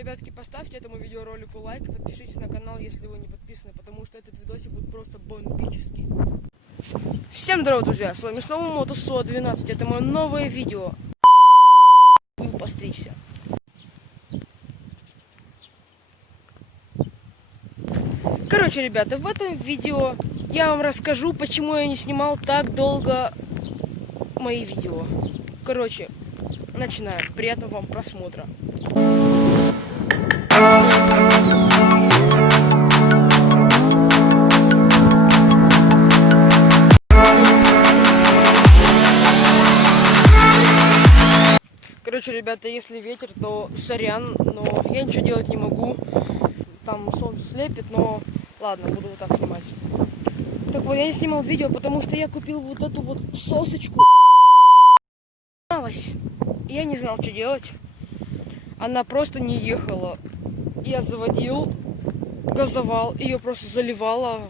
Ребятки, поставьте этому видеоролику лайк и подпишитесь на канал, если вы не подписаны, потому что этот видосик будет просто бомбический. Всем здорово, друзья, с вами снова Мотосо 12, это мое новое видео. Был постричься. Короче, ребята, в этом видео я вам расскажу, почему я не снимал так долго мои видео. Короче, начинаем. Приятного вам просмотра. Короче, ребята, если ветер, то сорян, но я ничего делать не могу. Там солнце слепит, но ладно, буду вот так снимать. Так вот, я не снимал видео, потому что я купил вот эту вот сосочку. И я не знал, что делать. Она просто не ехала. Я заводил, газовал, ее просто заливала,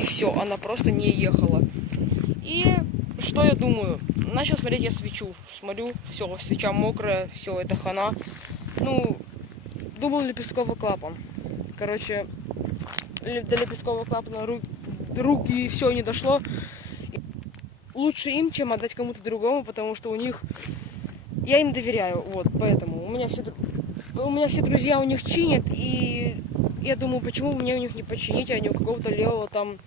и все, она просто не ехала. И что я думаю? Начал смотреть я свечу. Смотрю, все, свеча мокрая, все, это хана. Ну, думал лепестковый клапан. Короче, до лепесткового клапана руки все не дошло. Лучше им, чем отдать кому-то другому, потому что у них... Я им доверяю, вот, поэтому. У меня все друзья у них чинят, и я думаю, почему мне у них не починить, а не у какого-то левого там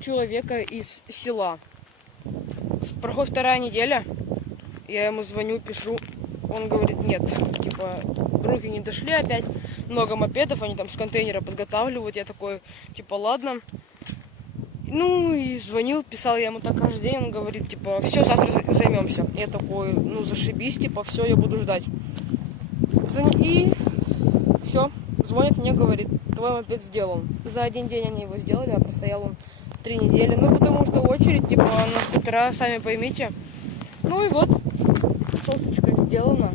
человека из села. Проходит вторая неделя, я ему звоню, пишу, он говорит, нет, типа, руки не дошли опять, много мопедов, они там с контейнера подготавливают, я такой, типа, ладно. Ну и звонил, писал я ему так каждый день, он говорит, типа, все, завтра займемся. Я такой, ну зашибись, типа, все, я буду ждать. И все, звонит мне, говорит, твой мопед сделан. За один день они его сделали, а простоял он 3 недели. Ну потому что очередь, типа, на скутера, сами поймите. Ну и вот, сосочка сделана.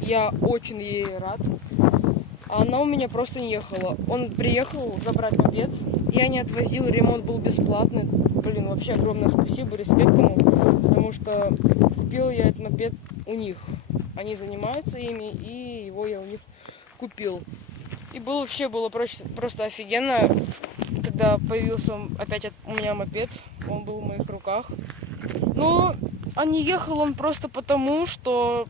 Я очень ей рад. Она у меня просто не ехала. Он приехал забрать мопед. Я не отвозил, ремонт был бесплатный. Блин, вообще огромное спасибо, респект ему. Потому что купил я этот мопед у них. Они занимаются ими, и его я у них купил. И было просто офигенно, когда появился опять у меня мопед. Он был в моих руках. Но не ехал он просто потому, что...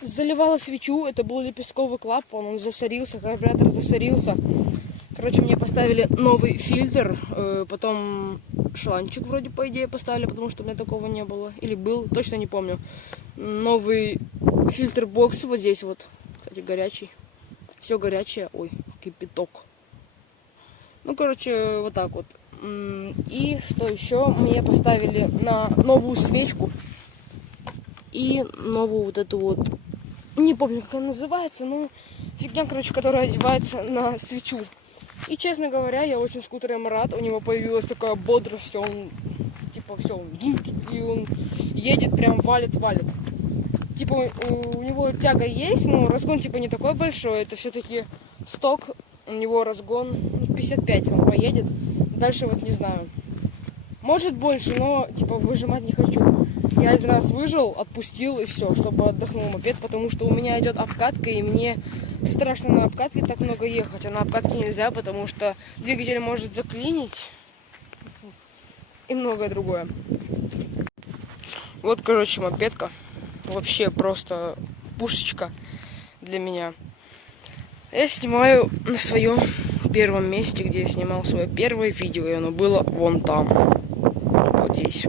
Заливала свечу, это был лепестковый клапан, он засорился, карбюратор засорился. Короче, мне поставили новый фильтр, потом шланчик вроде, по идее, поставили, потому что у меня такого не было. Или был, точно не помню. Новый фильтр-бокс вот здесь вот, кстати, горячий. Все горячее, ой, кипяток. Ну, короче, вот так вот. И что еще? Мне поставили на новую свечку. И новую вот эту вот, не помню, как она называется, но фигня, короче, которая одевается на свечу. И, честно говоря, я очень скутером рад. У него появилась такая бодрость, он, типа, все, и он едет, прям валит. Типа, у него тяга есть, но разгон, типа, не такой большой. Это все-таки сток, у него разгон 55, он поедет. Дальше вот не знаю. Может больше, но, типа, выжимать не хочу. Я один раз выжил, отпустил и все, чтобы отдохнул мопед, потому что у меня идет обкатка, и мне страшно на обкатке так много ехать. А на обкатке нельзя, потому что двигатель может заклинить и многое другое. Вот, короче, мопедка. Вообще просто пушечка для меня. Я снимаю на своем первом месте, где я снимал свое первое видео, и оно было вон там, вот здесь.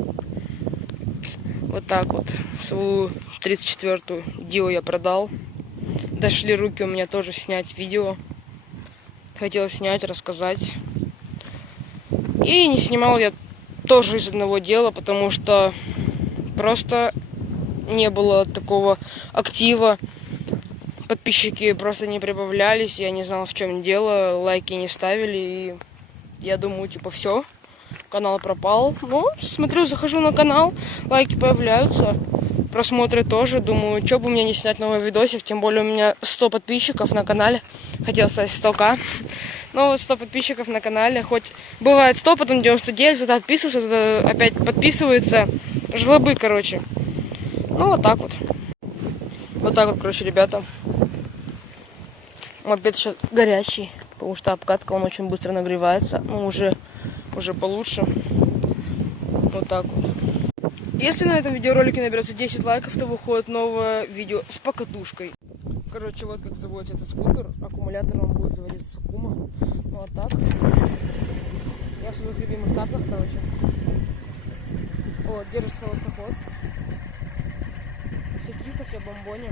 Вот так вот. Свою 34-ю Дио я продал. Дошли руки у меня тоже снять видео. Хотел снять, рассказать. И не снимал я тоже из одного дела, потому что просто не было такого актива. Подписчики просто не прибавлялись. Я не знал, в чем дело. Лайки не ставили. И я думаю, типа, все. Канал пропал. Ну, смотрю, захожу на канал, лайки появляются, просмотры тоже. Думаю, что бы мне не снять новый видосик, тем более у меня 100 подписчиков на канале. Хотел стать 100к. Но вот 100 подписчиков на канале, хоть бывает 100, потом 99, кто-то отписывается, кто-то опять подписывается. Жлобы, короче. Ну, вот так вот. Вот так вот, короче, ребята. Мопед сейчас горячий, потому что обкатка, он очень быстро нагревается. Ну, уже получше. Вот так вот. Если на этом видеоролике наберется 10 лайков, то выходит новое видео с покатушкой. Короче, вот как заводится этот скутер. Аккумулятор вам будет заводиться с Акума. Вот так. Я в своих любимых тапках, короче. Вот, держится холостный ход. Все тихо, все бомбони.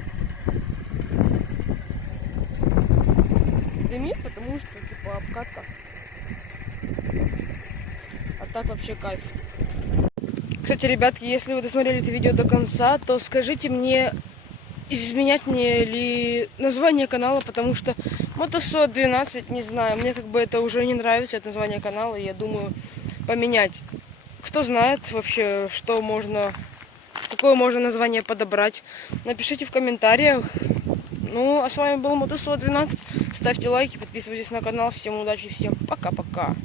Дымит, потому что, типа, обкатка. А так вообще кайф. Кстати, ребятки, если вы досмотрели это видео до конца, то скажите мне, изменять мне ли название канала, потому что Мотосо 12, не знаю, мне как бы это уже не нравится, это название канала, и я думаю поменять. Кто знает вообще, что можно, какое можно название подобрать, напишите в комментариях. Ну, а с вами был Мотосо 12, ставьте лайки, подписывайтесь на канал, всем удачи, всем пока-пока.